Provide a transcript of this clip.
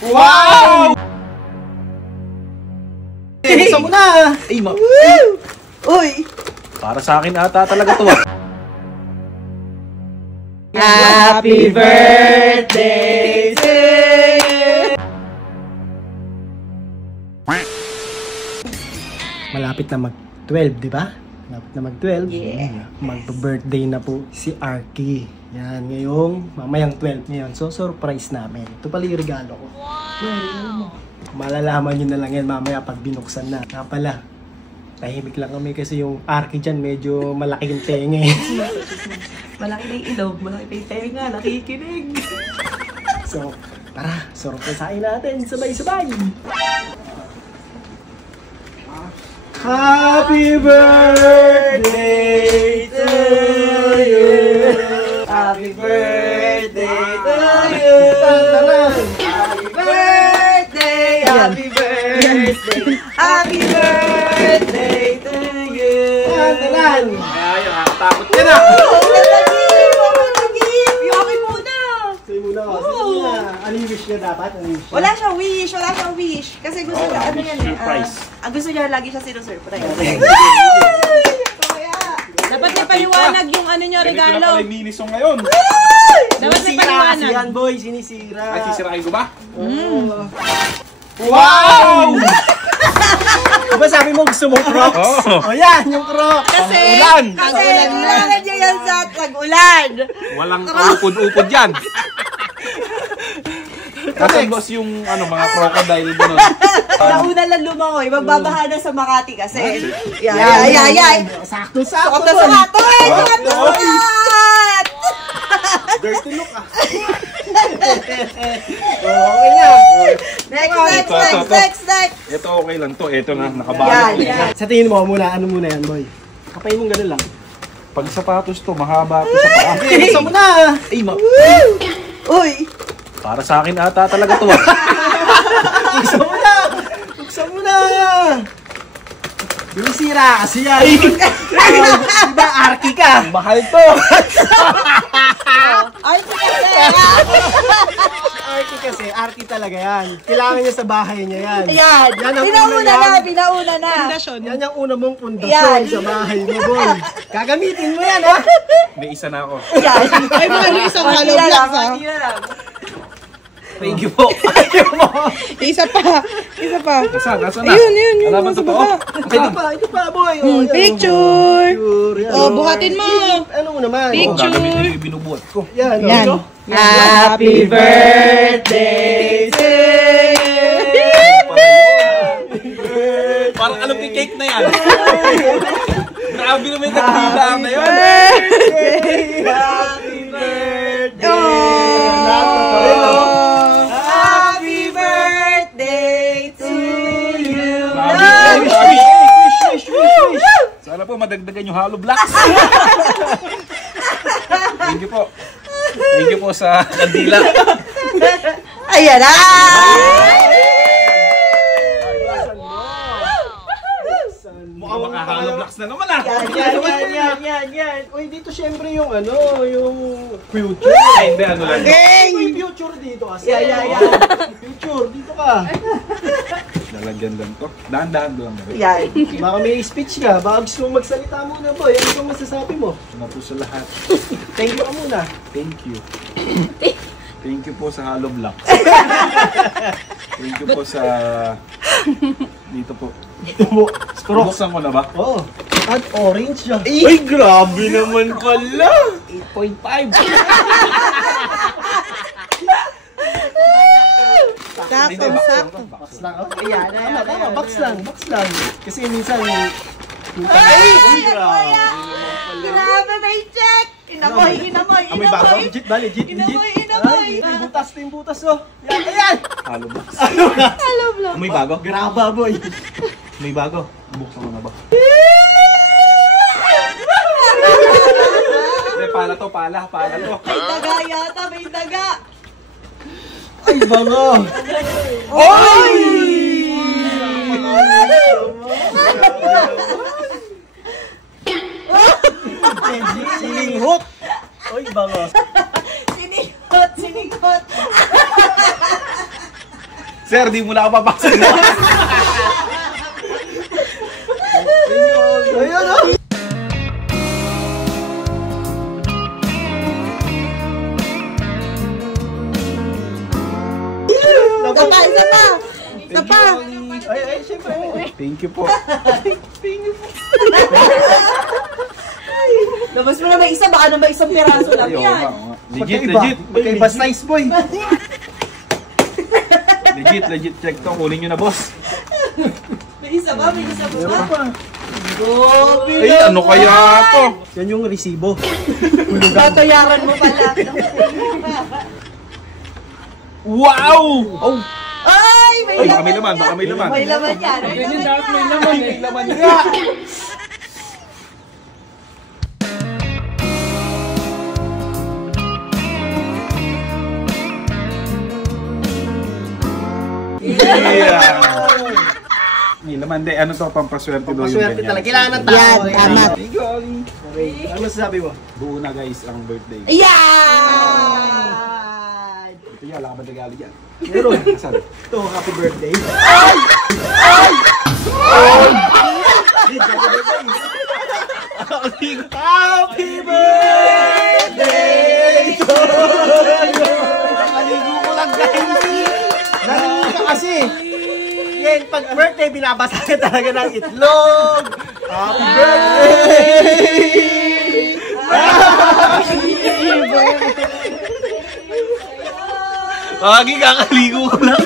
Wow! Buksan mo na! Ay, Uy! para sa akin ata talaga to. Happy birthday to you! Malapit na mag-12, di ba? Malapit na mag-12. Yeah. Mag-birthday na po si Arky. Yan, ngayong mamayang 12 ngayon. So, surprise namin. Ito pala yung regalo ko. Wow! Malalaman nyo na lang yan mamaya pag binuksan na. Nga pala, tahimik lang kami kasi yung Arky dyan medyo malaki yung tenga. Malaki na yung ilog, malaki pa yung tenga, nakikinig. So, tara, surprisein natin. Sabay-sabay! Happy birthday to you! Happy birthday to you! Happy birthday! Happy birthday! Happy birthday to you! Tantanan! Ay, takot ka na! Sa'yo muna ako. Sa'yo muna. Ano yung wish niya dapat? Ano yung wish niya? Wala siyang wish, wala siyang wish. Kasi gusto niya, ano yan eh. surprise. Ang gusto niya, lagi siya sinusurprise. Dapat may paliwanag yung ano nyo, Ganito na regalo. pala yung mini song ngayon. Dapat may Sinisira kasi paliwanag. yan, boy. Sinisira. Ay, sisirain ko ba? Wow! Diba sabi mo gusto mong Crocs? Oo. O yan, yung Crocs. Kasi, Ulan! kasi kailangan niya yan sa tag-ulan. Walang upod-upod yan. Kasi boss yung ano, mga crocodile gano'n. Nauna lang lumangoy, magbabaha na sa Makati kasi. Yan. Sakto-sakto. Sakto sa hatoy! Sakto sa hat! Dirty look ah. Okay na. Next. Ito okay lang to. Ito na, nakabalot. Yan. Sa tingin mo muna, ano muna yan, boy? Kapay mong gano'n lang. Pag sapatos to, mahaba to sa paa. Buksan mo na! Ay, Uy! para sa akin ata talaga to. Buksan mo na! Buksan mo na! Binisira kasi yan. Diba, Arky ka? Mahal to. Ay, kasi! Arky kasi, Arky talaga yan. Kailangan niya sa bahay niya yan. Ayan! Yan ang Pinauna una yan. Pinauna na! Yan yung una mong pundasyon Yan. sa bahay mo, boy. Gagamitin mo yan, ha? May isa na ako. Yan! Ay, mga isang Konti hollow na lang, blocks, ah. konti na lang. Thank you po. Isa pa. Nasaan na? Yun. Alaman to po. Ito pa, boy. Oh, yan. Picture. Picture. Yan. Oh, buhatin mo. Ano mo naman? Pic- Oh, gagamitin yung binubuhat ko. Yan. oh. Yan. Happy birthday to you! Parang alam ni cake na yan. Grabe naman yung nagdila na yun. Happy birthday! Happy birthday to you! Wish! Sana po madagdagan yung hollow blocks. Thank you po. Thank you po sa kandila. Ayan na! Mukhang baka hollow blocks na naman ah. Yan. Uy, dito syempre yung ano, yung future. Ay, hindi, ano lang. May future dito kasi. Yan. Future, dito ka. Lalagyan lang to. Dahan-dahan lang. Yan. Baka may speech ka, baka gusto mong magsalita muna, boy. Ano bang masasabi mo? Na po sa lahat. Thank you ka muna. Thank you. Thank you po sa hollow blocks. Thank you po sa... Dito po. Crocs. Buksan ko na ba? Oo. At orange siya. Ay, grabe naman pala! 8.5! Sakto. Box lang. Oh. Ayan. Tama. Box lang. Kasi minsan... Grabe na yung check! Inamoy! Amoy bago? Legit ba? Legit? Inamoy! Ay, yung butas oh. Yan. Hollow blocks. Alam lang. Amoy bago? Graba, boy. Amoy bago? Buksan ko na ba? Hindi, pala to. May daga yata, may daga! Ay, bango. Oy! Sininghot. Oy, bango. Sininghot! Sir, di mo na ako papasok. Ayun oh! Isa pa, isa pa. Isa pa. Ay, syempre. Thank you po. Labas mo na may isa, baka na may isang peraso lang Ay, oo yan. nga, oo nga. Legit, Magkaiba. legit. Magkaiba size, boy. Legit. Check to. Kunin nyo na, boss. May isa ba? May isa Meron ba? pa. Ay, ano kaya to? Yan yung resibo. Tatayaran mo pala. Wow! Oh! Ay, may Ay, laman. baka may laman, baka may laman. May laman yan. May laman yan. May laman nga! Yeah! May laman de. Ano to? Pampaswerte daw yung Paswerte ganyan. talaga. Kailangan ng tao. Yan, tama. Thank you, Ali. Okay. Ano masasabi mo? Buo na guys ang birthday. Yan! Ito yan, wala ka ba regalo dyan? Meron. Saan? Ito, happy birthday. Happy birthday to you! Nakaligo ko lang guys. Narinig ka kasi. Yan, pag birthday, binabasa ka talaga ng itlog. Happy birthday! Lagi kakaligo ko lang.